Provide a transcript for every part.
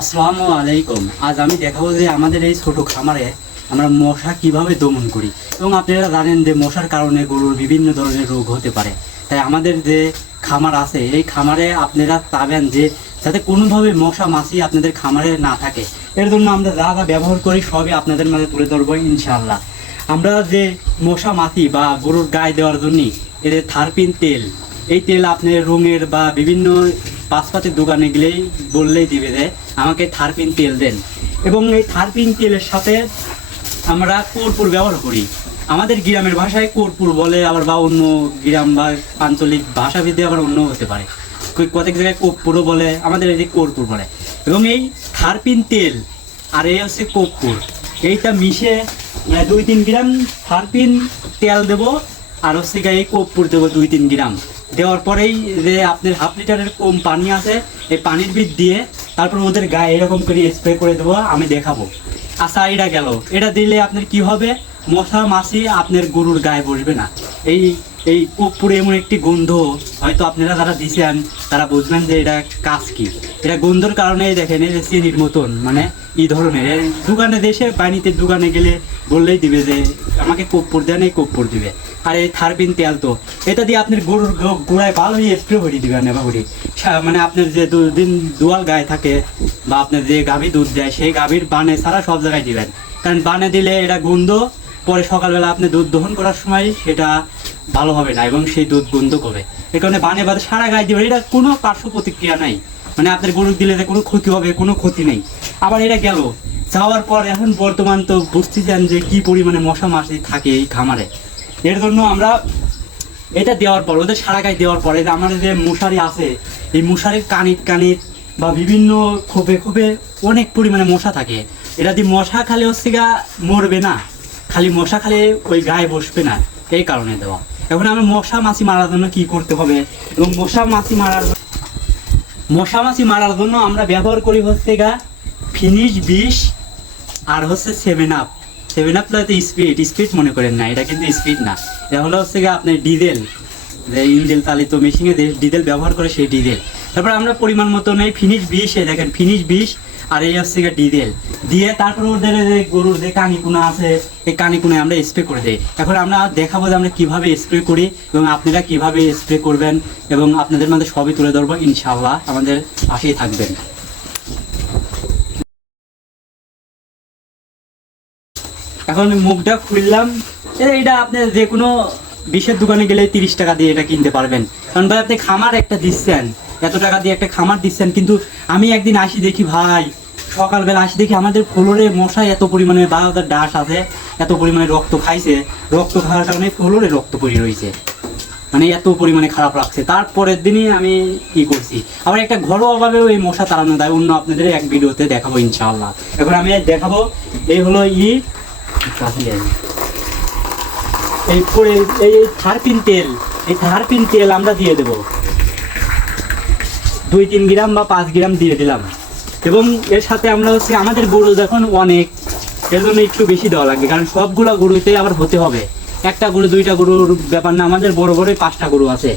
আসসালামু আলাইকুম। আজ আমি দেখাবো যে আমাদের এই ছোট খামারে আমরা মশা কিভাবে দমন করি। এবং আপনারা জানেন যে মশার কারণে গরুর বিভিন্ন ধরনের রোগ হতে পারে। তাই আমাদের যে খামার আছে এই খামারে আপনারা চাবেন যে যাতে কোনোভাবে মশা মাছি আপনাদের খামারে না থাকে। এর জন্য আমরা যা যা ব্যবহার করি সবই আপনাদের মাঝে তুলে ধরবো ইনশাআল্লাহ। আমরা যে মশা মাছি বা গরুর গায়ে দেওয়ার জন্য এদের থারপিন তেল, এই তেল আপনার রঙের বা বিভিন্ন পাশপাতের দোকানে গেলেই বললেই দিবে যে আমাকে থারপিন তেল দেন। এবং এই থারপিন তেলের সাথে আমরা কর্পূর ব্যবহার করি। আমাদের গ্রামের ভাষায় কর্পূর বলে, আবার বা অন্য গ্রাম বা আঞ্চলিক ভাষাভেদে আবার অন্য হতে পারে। কতক জায়গায় কর্পূরও বলে, আমাদের এই কর্পূর বলে। এবং এই থারপিন তেল আর এই হচ্ছে কর্পূর, এইটা মিশে 2-3 গ্রাম থারপিন তেল দেবো, আর হচ্ছে এই কর্পূর দেবো 2-3 গ্রাম। দেওয়ার পরেই যে আপনার হাফ লিটারের কম পানি আছে, এই পানির ভিত দিয়ে তারপর ওদের গায়ে এরকম করে স্প্রে করে দেবো, আমি দেখাবো। আচ্ছা, এটা গেল। এটা দিলে আপনার কি হবে, মশা মাছি আপনার গরুর গায়ে বসবে না। এই এই কর্পূরে এমন একটি গন্ধ, হয়তো আপনারা যারা দিছেন তারা বুঝবেন যে এটা কাজ কি। এটা গন্ধর কারণে দেখেন এই যে চিনির মতন, মানে এই ধরনের দোকানে দেশে বাণিতে দোকানে গেলে বললেই দিবে যে আমাকে কর্পূর দেন, এই কর্পূর দিবে। আর এই থারপিন তেল তো এটা দিয়ে আপনার গরুর গোড়ায় ভালোই স্প্রে করে দিবেন। এভাবে মানে আপনার যে দুদিন দুয়াল গায়ে থাকে বা আপনার যে গাভী দুধ দেয় সেই গাভীর বানে ছাড়া সব জায়গায় দিবেন। কারণ বানে দিলে এটা গন্ধ, পরে সকালবেলা আপনি দুধ দহন করার সময় সেটা ভালো হবে না এবং সেই দুধ গন্ধ করবে। এই কারণে বানে বাদে সারা গায়ে দিবেন। এটা কোনো পার্শ্ব প্রতিক্রিয়া নাই, মানে আপনার গরুর দিলে যে কোনো ক্ষতি হবে, কোনো ক্ষতি নেই। আবার এটা গেল যাওয়ার পর এখন বর্তমান তো বুঝতেছেন যে কি পরিমাণে মশা মাছি থাকে এই খামারে। এর জন্য আমরা এটা দেওয়ার পর, ওদের সারা গায়ে দেওয়ার পরে যে আমাদের যে মশারি আছে, এই মশারির কানিট কানিট বা বিভিন্ন খোপে খোপে অনেক পরিমাণে মশা থাকে। এটা দিয়ে মশা খালি হচ্ছে গা মরবে না, খালি মশা খালি ওই গায়ে বসবে না, এই কারণে দেওয়া। এখন আমরা মশা মাছি মারার জন্য কি করতে হবে, এবং মশা মাছি মারার জন্য আমরা ব্যবহার করি হচ্ছে গা ফিনিশ 20 আর হচ্ছে 7 আপ। 7 আপ তো স্পিড মনে করেন না, এটা কিন্তু স্পিড না। এটা হলো হচ্ছে গিয়ে আপনার ডিজেল, যে ইঞ্জেল চালিত মেশিনে ডিজেল ব্যবহার করে সেই ডিজেল। তারপর আমরা পরিমাণ মতো নেই ফিনিশ 20, দেখেন ফিনিশ 20 আর এই হচ্ছে গিয়ে ডিজেল দিয়ে তারপর ওদের যে গরুর যে কানিকুনা আছে এই কানিকুনায় আমরা স্প্রে করে দিই। এখন আমরা দেখাবো যে আমরা কীভাবে স্প্রে করি এবং আপনারা কীভাবে স্প্রে করবেন, এবং আপনাদের মধ্যে সবই তুলে ধরবো ইনশাআল্লাহ। আমাদের পাশেই থাকবেন। এখন মুখটা খুললাম। এটা আপনি যে কোনো বিষের দোকানে গেলে 30 টাকা দিয়ে এটা কিনতে পারবেন। কারণ ভাই আপনি খামার একটা দিচ্ছেন, এত টাকা দিয়ে একটা খামার দিচ্ছেন, কিন্তু আমি একদিন আসি দেখি ভাই, সকালবেলা আসি দেখি আমাদের ফ্লোরে মশায় এত পরিমাণে বা ওদের ডাস আছে, এত পরিমাণে রক্ত খাইছে। রক্ত খাওয়ার কারণে ফ্লোরে রক্ত পড়ে রয়েছে, মানে এত পরিমাণে খারাপ লাগছে। তারপরের দিনই আমি কি করছি, আবার একটা ঘরোয়াভাবেও এই মশা তাড়ানো দেয়, অন্য আপনাদের এক ভিডিওতে দেখাবো ইনশাআল্লাহ। এখন আমি দেখাবো, এই হলো এই থারপিন তেল। এই থারপিন তেল আমরা দিয়ে দেবো 2-3 গ্রাম বা 5 গ্রাম দিয়ে দিলাম। এবং এর সাথে আমরা হচ্ছে আমাদের গরু যখন অনেক, এর জন্য একটু বেশি দেওয়া লাগবে, কারণ সবগুলো গরুতে আবার হতে হবে। একটা গরু 2টা গরুর ব্যাপার না, আমাদের বড় বড় 5টা গরু আছে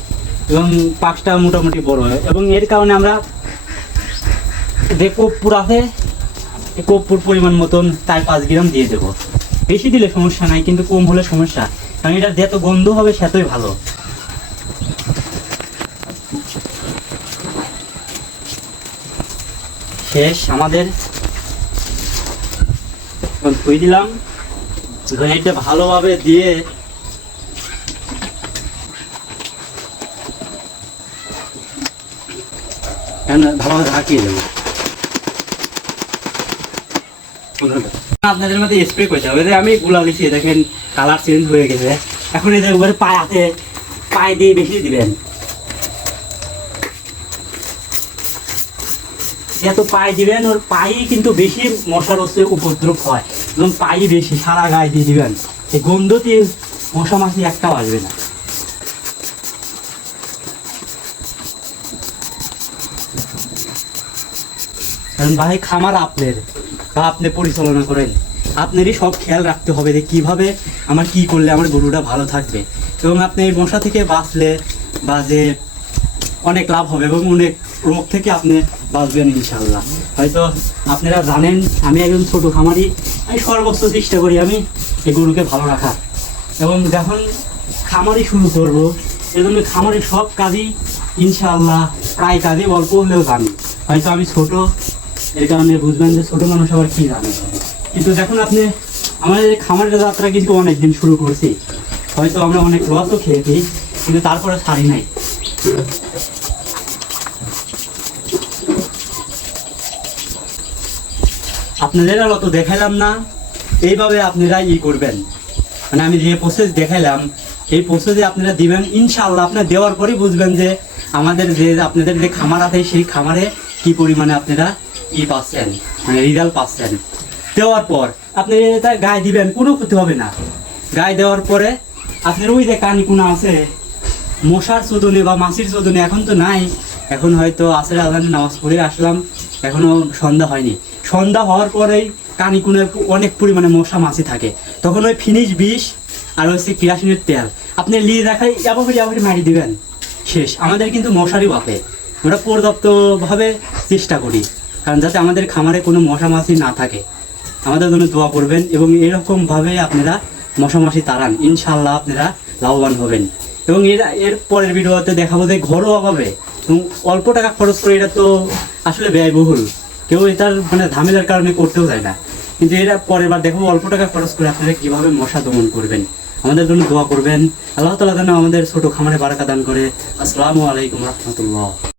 এবং 5টা মোটামুটি বড় হয়। এবং এর কারণে আমরা যে কর্পূর আছে এই কর্পূর পরিমাণ মতন 4-5 গ্রাম দিয়ে দেবো। বেশি দিলে সমস্যা নাই, কিন্তু কম হলে সমস্যা, কারণ এটা যত গন্ধ হবে সেতই ভালো। শেষ আমাদের, ধুয়ে দিলাম। এটা ভালোভাবে দিয়ে ভালোভাবে ঢাকিয়ে দেবো। আপনাদের মধ্যে স্প্রে করতে হবে। আমি গুলা দিচ্ছি, দেখেন কালার চেঞ্জ হয়ে গেছে। এখন এই একবারে পায়ে দিয়ে বেশি দিবেন, এত পায়ে দিবেন, ওর পায়ে কিন্তু বেশি মশার হচ্ছে উপদ্রব হয়, এবং পায়ে বেশি সারা গায়ে দিয়ে দিবেন। এই গন্ধতে মশা মাছি একটাও আসবে না। কারণ ভাই খামার আপনার বা আপনি পরিচালনা করেন, আপনারই সব খেয়াল রাখতে হবে যে কীভাবে আমার কি করলে আমার গরুটা ভালো থাকবে, এবং আপনি এই মশা থেকে বাঁচলে বা যে অনেক লাভ হবে এবং অনেক রোগ থেকে আপনি বাঁচবেন ইনশাআল্লাহ। হয়তো আপনারা জানেন আমি একজন ছোট খামারি, আমি সর্বোচ্চ চেষ্টা করি আমি এই গরুকে ভালো রাখার। এবং যখন খামারি শুরু করবো এজন্য খামারের সব কাজই ইনশাআল্লাহ প্রায় কাজই অল্প হলেও জানি। হয়তো আমি ছোট, এর কারণে বুঝবেন যে ছোট মানুষ আবার কী জানে। কিন্তু যখন আপনি আমাদের খামারের যাত্রা কিন্তু অনেকদিন শুরু করছি, হয়তো আমরা অনেক লসও খেয়েছি, কিন্তু তারপরে ছাড়ি নাই। আপনাদের আর অত দেখাইলাম না, এইভাবে আপনারা করবেন, মানে আমি যে প্রসেস দেখাইলাম এই প্রসেসে আপনারা দিবেন। ইনশাআল্লাহ আপনারা দেওয়ার পরেই বুঝবেন যে আমাদের যে আপনাদের যে খামার আছে সেই খামারে কি পরিমাণে আপনারা পাচ্ছেন, মানে রেজাল্ট পাচ্ছেন। দেওয়ার পর আপনি এটা গায়ে দিবেন, কোনো ক্ষতি হবে না। গায়ে দেওয়ার পরে আপনার ওই যে কানিকুনা আছে মশার চোদনে বা মাছির চোদনে এখন তো নাই, এখন হয়তো আসরে আজানের নামাজ পড়ে আসলাম, এখনও সন্ধ্যা হয়নি। সন্ধ্যা হওয়ার পরেই কানিকুনের অনেক পরিমাণে মশা মাছি থাকে, তখন ওই ফিনিশ বিষ আর হচ্ছে কেরাসিনের তেল আপনি লিয়ে রাখাই এবারে মারি দিবেন, শেষ। আমাদের কিন্তু মশারই বাপে, আমরা পর্যাপ্তভাবে চেষ্টা করি, কারণ যাতে আমাদের খামারে কোনো মশা মাছি না থাকে। আমাদের জন্য দোয়া করবেন এবং এরকমভাবে আপনারা মশা মাছি তাড়ান, ইনশাআল্লাহ আপনারা লাভবান হবেন। এবং এর পরের ভিডিওতে দেখাবো যে ঘরোয়াভাবে এবং অল্প টাকা খরচ করে, এটা তো আসলে ব্যয়বহুল, কেউ এটার মানে ঝামেলার কারণে করতেও যায় না, কিন্তু এটা পরের বার দেখাবো অল্প টাকা খরচ করে আপনারা কীভাবে মশা দমন করবেন। আমাদের জন্য দোয়া করবেন, আল্লাহ তাআলা যেন আমাদের ছোটো খামারে বারাকা দান করে। আসসালামু আলাইকুম রহমতুল্লাহ।